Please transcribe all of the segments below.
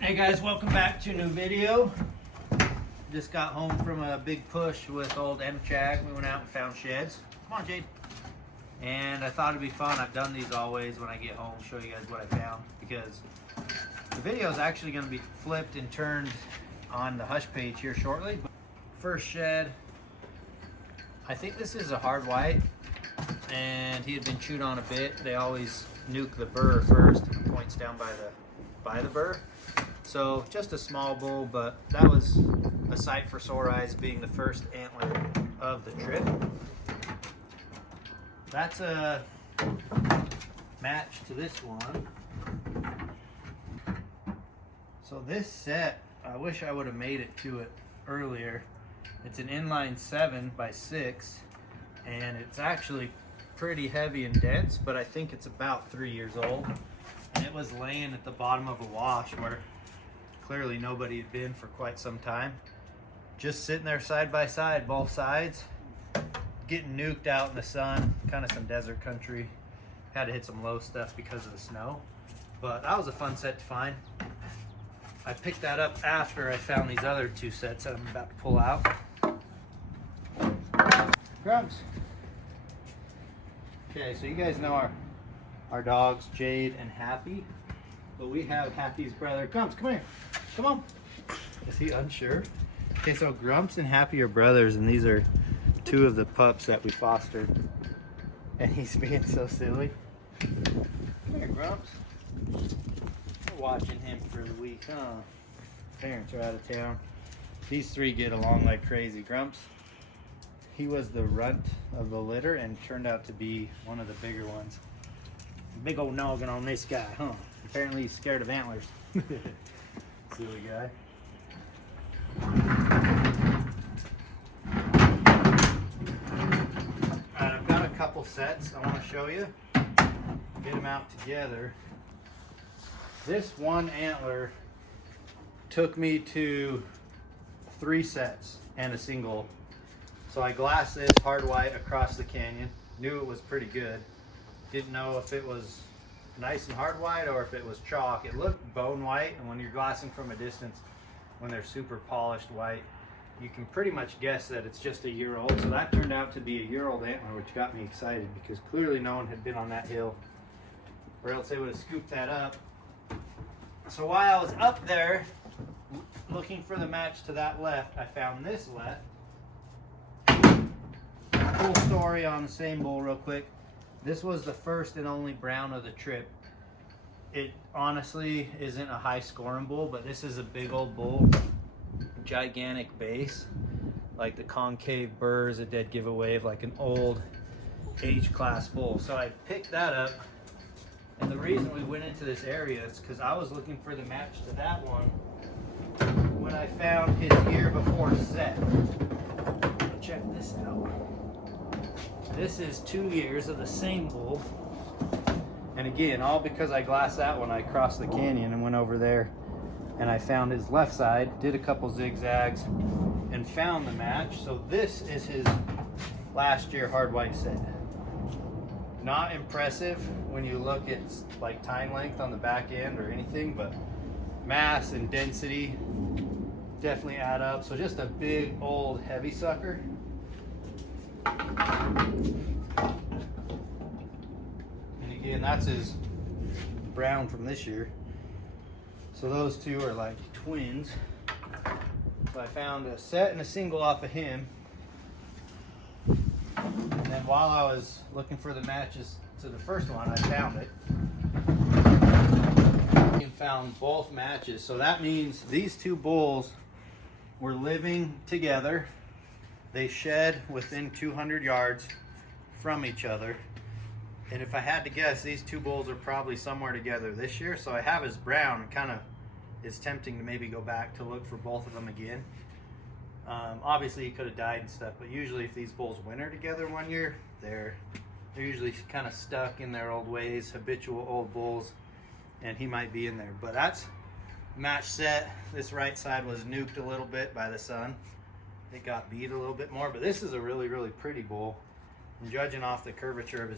Hey guys, welcome back to a new video. Just got home from a big push with old Intsagram. We went out and found sheds. Come on, Jade. And I thought it'd be fun. I've done these always when I get home, show you guys what I found, because the video is actually going to be flipped and turned on the Hush page here shortly. First shed, I think this is a hard white, and he had been chewed on a bit. They always nuke the burr first, and it points down by the burr. So just a small bull, but that was a sight for sore eyes, being the first antler of the trip. That's a match to this one. So this set, I wish I would have made it to it earlier. It's an inline 7x6, and it's actually pretty heavy and dense, but I think it's about 3 years old. And it was laying at the bottom of a wash where clearly nobody had been for quite some time. Just sitting there side by side, both sides, getting nuked out in the sun, kind of some desert country. Had to hit some low stuff because of the snow, but that was a fun set to find. I picked that up after I found these other two sets that I'm about to pull out. Grumps. Okay, so you guys know our dogs, Jade and Happy. But we have Happy's brother. Grumps, come here. Come on. Is he unsure? Okay, so Grumps and Happy are brothers, and these are two of the pups that we fostered. And he's being so silly. Come here, Grumps. We're watching him for the week, huh? Parents are out of town. These three get along like crazy. Grumps, he was the runt of the litter and turned out to be one of the bigger ones. Big old noggin on this guy, huh? Apparently he's scared of antlers. Silly guy. Alright, I've got a couple sets I want to show you. Get them out together. This one antler took me to 3 sets and a single. So I glassed this hard white across the canyon. Knew it was pretty good. Didn't know if it was nice and hard white or if it was chalk. It looked bone white, and when you're glassing from a distance, when they're super polished white, you can pretty much guess that it's just a year old. So that turned out to be a year-old antler, which got me excited because clearly no one had been on that hill, or else they would have scooped that up. So while I was up there looking for the match to that left, I found this left. Cool story on the same bull real quick. This was the first and only brown of the trip. It honestly isn't a high scoring bull, but this is a big old bull. Gigantic base. Like the concave burr is a dead giveaway of like an old age class bull. So I picked that up, and the reason we went into this area is because I was looking for the match to that one when I found his year before set. Check this out. This is 2 years of the same bull. And again, all because I glassed that one, I crossed the canyon and went over there and I found his left side, did a couple zigzags and found the match. So this is his last year hard white set. Not impressive when you look at like tine length on the back end or anything, but mass and density definitely add up. So just a big old heavy sucker. And again, that's his brown from this year. So those two are like twins. So I found a set and a single off of him. And then while I was looking for the matches to the first one, I found it. And found both matches. So that means these two bulls were living together. They shed within 200 yards from each other. And if I had to guess, these two bulls are probably somewhere together this year. So I have his brown. Kind of is tempting to maybe go back to look for both of them again. Obviously he could have died and stuff, but usually if these bulls winter together one year, they're usually kind of stuck in their old ways, habitual old bulls, and he might be in there. But that's match set. This right side was nuked a little bit by the sun. It got beat a little bit more, but this is a really, really pretty bull. And judging off the curvature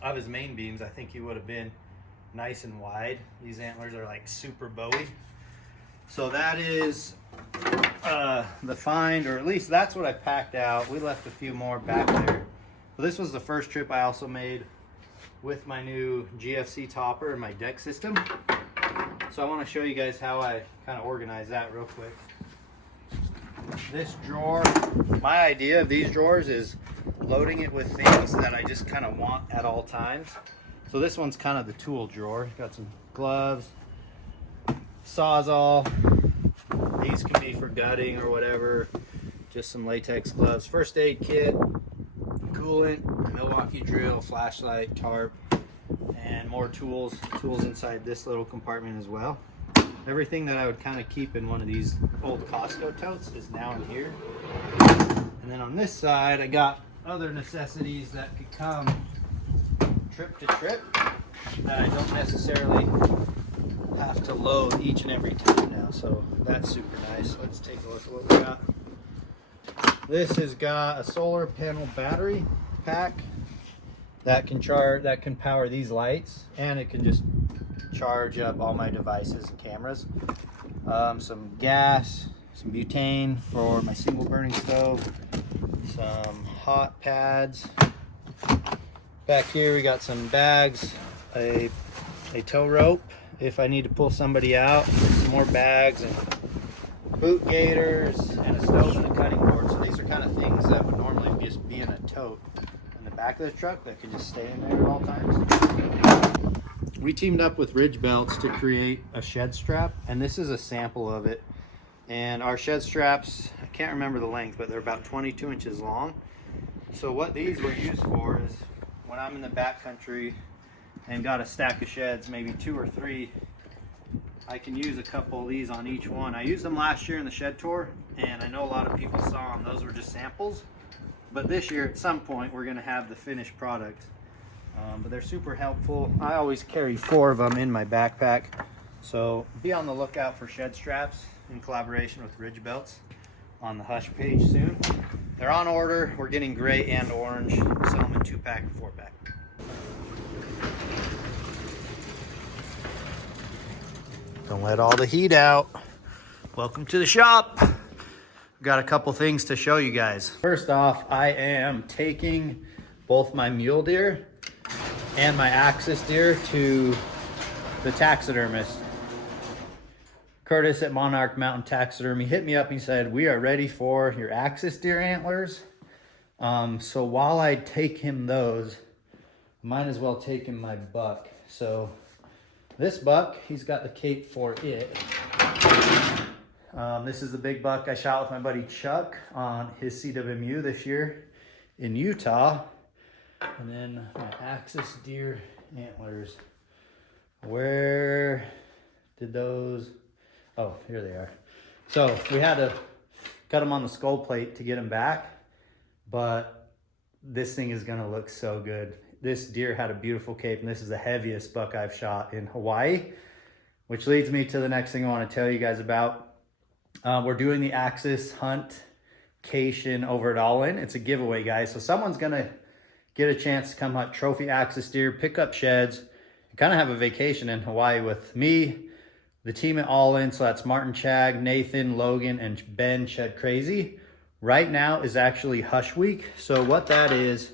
of his main beams, I think he would have been nice and wide. These antlers are like super bowy. So that is the find, or at least that's what I packed out. We left a few more back there. But this was the first trip I also made with my new GFC topper and my deck system. So I want to show you guys how I kind of organize that real quick. This drawer, my idea of these drawers is loading it with things that I just kind of want at all times. So this one's kind of the tool drawer. Got some gloves, Sawzall. These can be for gutting or whatever. Just some latex gloves, first aid kit, coolant, Milwaukee drill, flashlight, tarp, and more tools. Tools inside this little compartment as well. Everything that I would kind of keep in one of these old Costco totes is now in here. And then on this side, I got other necessities that could come trip to trip that I don't necessarily have to load each and every time now. So that's super nice. Let's take a look at what we got. This has got a solar panel battery pack that can power these lights, and it can just charge up all my devices and cameras. Some gas, some butane for my single burning stove, some hot pads. Back here we got some bags, a tow rope if I need to pull somebody out, some more bags, and boot gaiters, and a stove and a cutting board. So these are kind of things that would normally just be in a tote in the back of the truck that could just stay in there at all times. We teamed up with Ridge Belts to create a shed strap, and this is a sample of it. And our shed straps, I can't remember the length, but they're about 22 inches long. So what these were used for is when I'm in the backcountry and got a stack of sheds, maybe 2 or 3, I can use a couple of these on each one. I used them last year in the shed tour, and I know a lot of people saw them. Those were just samples. But this year, at some point, we're gonna have the finished product. But they're super helpful. I always carry 4 of them in my backpack. So be on the lookout for shed straps in collaboration with Ridge Belts on the Hush page soon. They're on order. We're getting gray and orange. We sell them in 2-pack and 4-pack. Don't let all the heat out. Welcome to the shop. Got a couple things to show you guys. First off, I am taking both my mule deer and my axis deer to the taxidermist. Curtis at Monarch Mountain Taxidermy hit me up and he said, we are ready for your axis deer antlers. So while I take him those, might as well take him my buck. So this buck, he's got the cape for it. This is the big buck I shot with my buddy Chuck on his CWMU this year in Utah. And then my axis deer antlers. Where did those? Oh, here they are. So we had to cut them on the skull plate to get them back, but this thing is gonna look so good. This deer had a beautiful cape, and this is the heaviest buck I've shot in Hawaii, which leads me to the next thing I want to tell you guys about. We're doing the Axis Hunt-cation over at All In. It's a giveaway, guys. So someone's gonna get a chance to come hunt trophy axis deer, pick up sheds, kind of have a vacation in Hawaii with me, the team at All In. So that's Martin Chag, Nathan, Logan, and Ben Shed Crazy. Right now is actually Hush Week. So what that is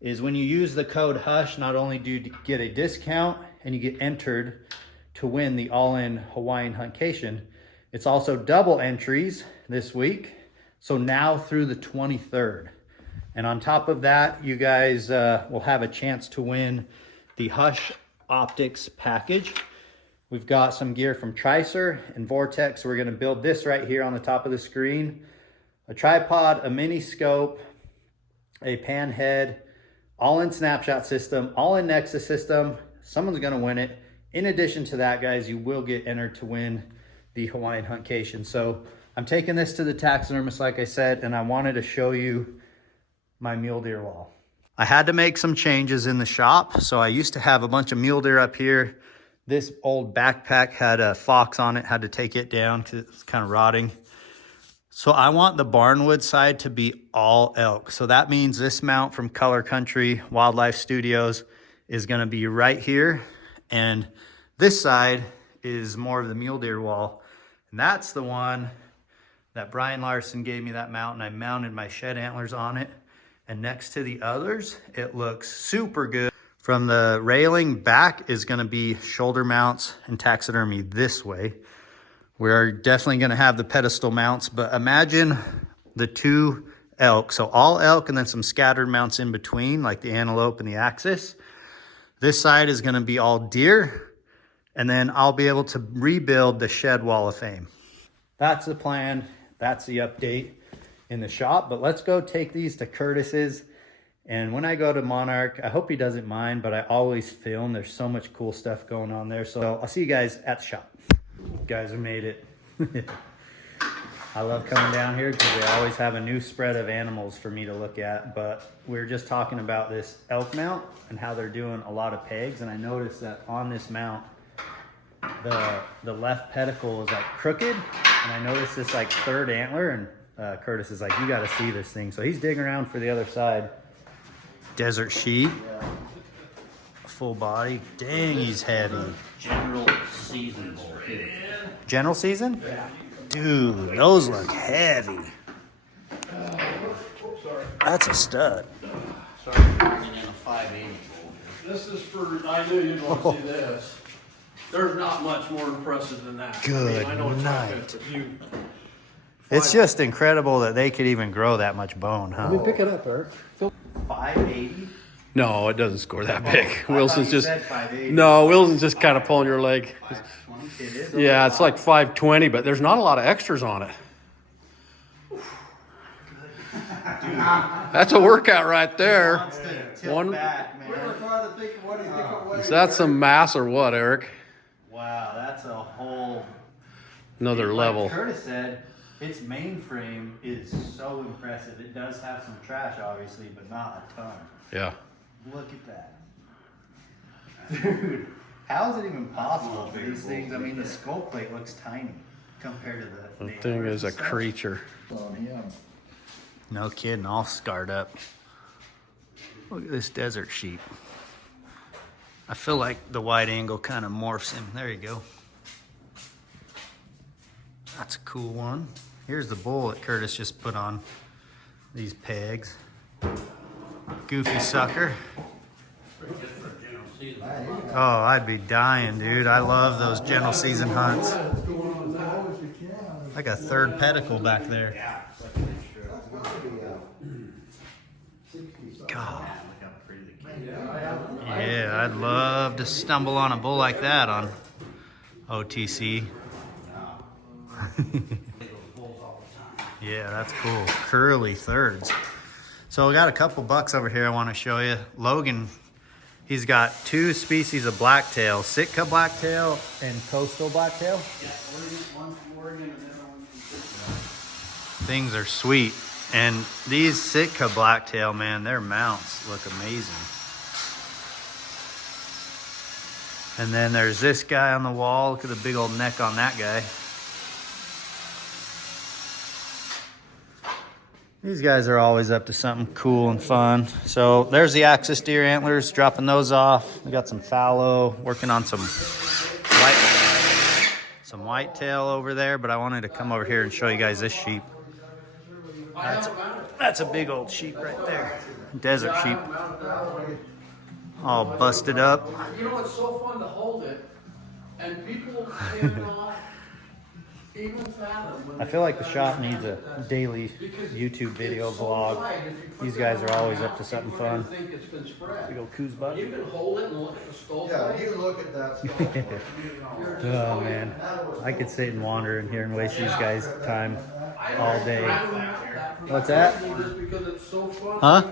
when you use the code HUSH, not only do you get a discount and you get entered to win the All In Hawaiian Huntcation, it's also double entries this week. So now through the 23rd. And on top of that, you guys will have a chance to win the Hush Optics package. We've got some gear from Tricer and Vortex. We're gonna build this right here on the top of the screen. A tripod, a mini scope, a pan head, all-in snapshot system, all-in Nexus system. Someone's gonna win it. In addition to that, guys, you will get entered to win the Hawaiian Huntcation. So I'm taking this to the taxidermist, like I said, and I wanted to show you my mule deer wall. I had to make some changes in the shop. So I used to have a bunch of mule deer up here. This old backpack had a fox on it, had to take it down because it's kind of rotting. So I want the barnwood side to be all elk. So that means this mount from Color Country Wildlife Studios is gonna be right here. And this side is more of the mule deer wall. And that's the one that Brian Larson gave me that mount, and I mounted my shed antlers on it. And next to the others, it looks super good. From the railing back is gonna be shoulder mounts and taxidermy this way. We're definitely gonna have the pedestal mounts, but imagine the two elk. So all elk and then some scattered mounts in between, like the antelope and the axis. This side is gonna be all deer, and then I'll be able to rebuild the shed wall of fame. That's the plan. That's the update in the shop. But let's go take these to Curtis's. And when I go to Monarch, I hope he doesn't mind, but I always film. There's so much cool stuff going on there. So I'll see you guys at the shop. You guys have made it. I love coming down here because they always have a new spread of animals for me to look at. But we were just talking about this elk mount and how they're doing a lot of pegs. And I noticed that on this mount, the left pedicle is like crooked, and I noticed this like third antler, and Curtis is like, you got to see this thing. So he's digging around for the other side. Desert sheep, full body. Dang, he's heavy. General season bull too. General season? Yeah. Dude, those look heavy. That's a stud. Sorry for bringing in a 580 bull. This is for, I knew you'd want to see this. There's not much more impressive than that. Good I know it's night. not good, but you. It's just incredible that they could even grow that much bone, huh? Let me pick it up, Eric. 580? No, it doesn't score that big. Wilson's just. 580. No, Wilson's just kind of pulling your leg. 520? It is. Yeah, it's like 520, but there's not a lot of extras on it. That's a workout right there. One- Back, man. Is that some mass or what, Eric? Wow, that's a whole Another like level. Curtis said, its mainframe is so impressive. It does have some trash, obviously, but not a ton. Yeah. Look at that. Dude, how is it even possible for these things? I mean, the skull plate looks tiny compared to the The thing is a creature. No kidding, all scarred up. Look at this desert sheep. I feel like the wide angle kind of morphs him. There you go. That's a cool one. Here's the bull that Curtis just put on these pegs. Goofy sucker. Oh, I'd be dying, dude. I love those general season hunts. Like a third pedicle back there. God. Yeah, I'd love to stumble on a bull like that on OTC. Yeah, that's cool. Curly thirds. So we got a couple bucks over here I want to show you. Logan, he's got two species of blacktail, Sitka blacktail and coastal blacktail. Things are sweet. And these Sitka blacktail, man, their mounts look amazing. And then there's this guy on the wall. Look at the big old neck on that guy. These guys are always up to something cool and fun. So there's the axis deer antlers, dropping those off. We got some fallow, working on some whitetail over there, but I wanted to come over here and show you guys this sheep. That's a big old sheep right there. Desert sheep. All busted up. You know, it's so fun to hold it, and people cannot even fathom. I feel like the shop needs a daily YouTube video vlog. These guys are always up to something fun. Big old coos butt. You can hold it and look at the skull. Yeah, you look at that skull. Oh man, I could sit and wander in here and waste these guys' time all day. What's that? Huh?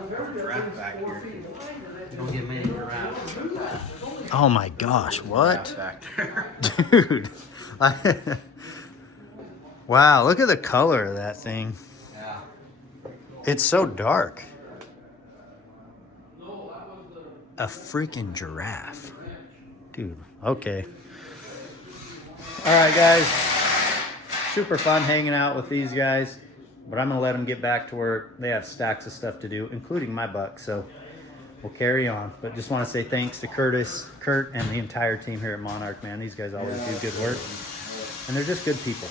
Don't get many around. Oh my gosh, what? Dude. Wow, look at the color of that thing. Yeah. It's so dark. A freaking giraffe. Dude, okay. All right, guys. Super fun hanging out with these guys, but I'm gonna let them get back to work. They have stacks of stuff to do, including my buck. So we'll carry on. But just want to say thanks to Kurt, and the entire team here at Monarch, man. These guys always do good work. And they're just good people.